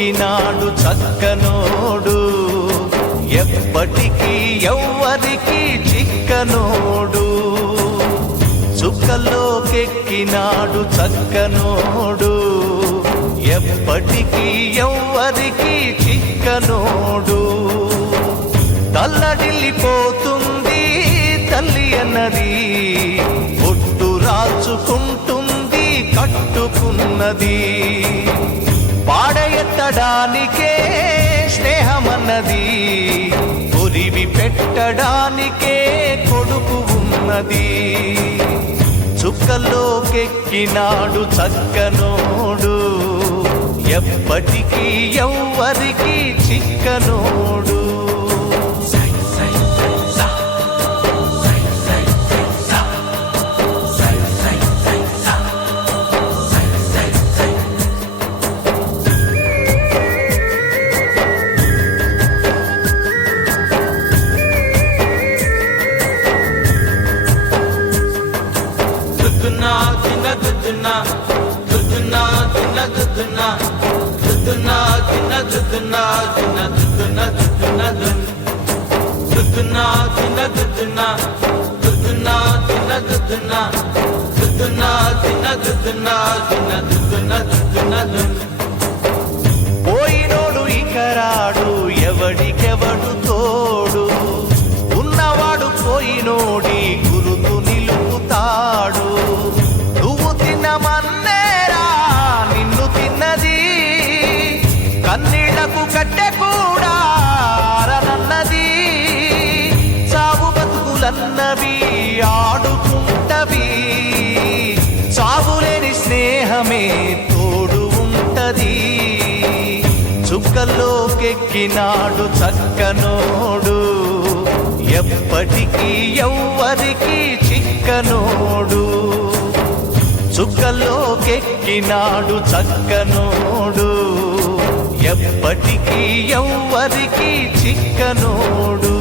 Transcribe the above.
చుక్కల్లోకెక్కినాడు చక్కనోడు, ఎప్పటికీ ఎవ్వరికి చిక్కనోడు. చుక్కల్లోకెక్కినాడు చక్కనోడు, ఎప్పటికీ ఎవ్వరికి చిక్కనోడు. తల్లడిల్లిపోతుంది తల్లి అన్నది, ఒట్టు రాచుకుంటుంది కట్టుకున్నది. పాడెత్తడానికే స్నేహమన్నది, ఒరివి పెట్టడానికే కొడుకు ఉన్నది. చుక్కల్లోకెక్కినాడు చక్కనోడు, ఎప్పటికీ ఎవ్వరికి చిక్కనోడు. పోయినోడు ఇకరాడు, ఎవడికెవడు తోడు, ఉన్నవాడు పోయినోడి గురుతు నిలుపుతాడు. నువ్వు తిన్నమన్నేరా నిన్ను తిన్నది, కన్నీళ్లకు కట్టె కూడా ఆరనన్నది. చావు బతుకులన్నవి ఆడుకుంటవి, చావులేని స్నేహమే తోడు ఉంటది. చుక్కల్లోకెక్కినాడు చక్కనోడు, ఎప్పటికీ ఎవ్వరికి చిక్కనోడు. చుక్కల్లోకెక్కినాడు చక్కనోడు, ఎప్పటికీ ఎవ్వరికి చిక్కనోడు.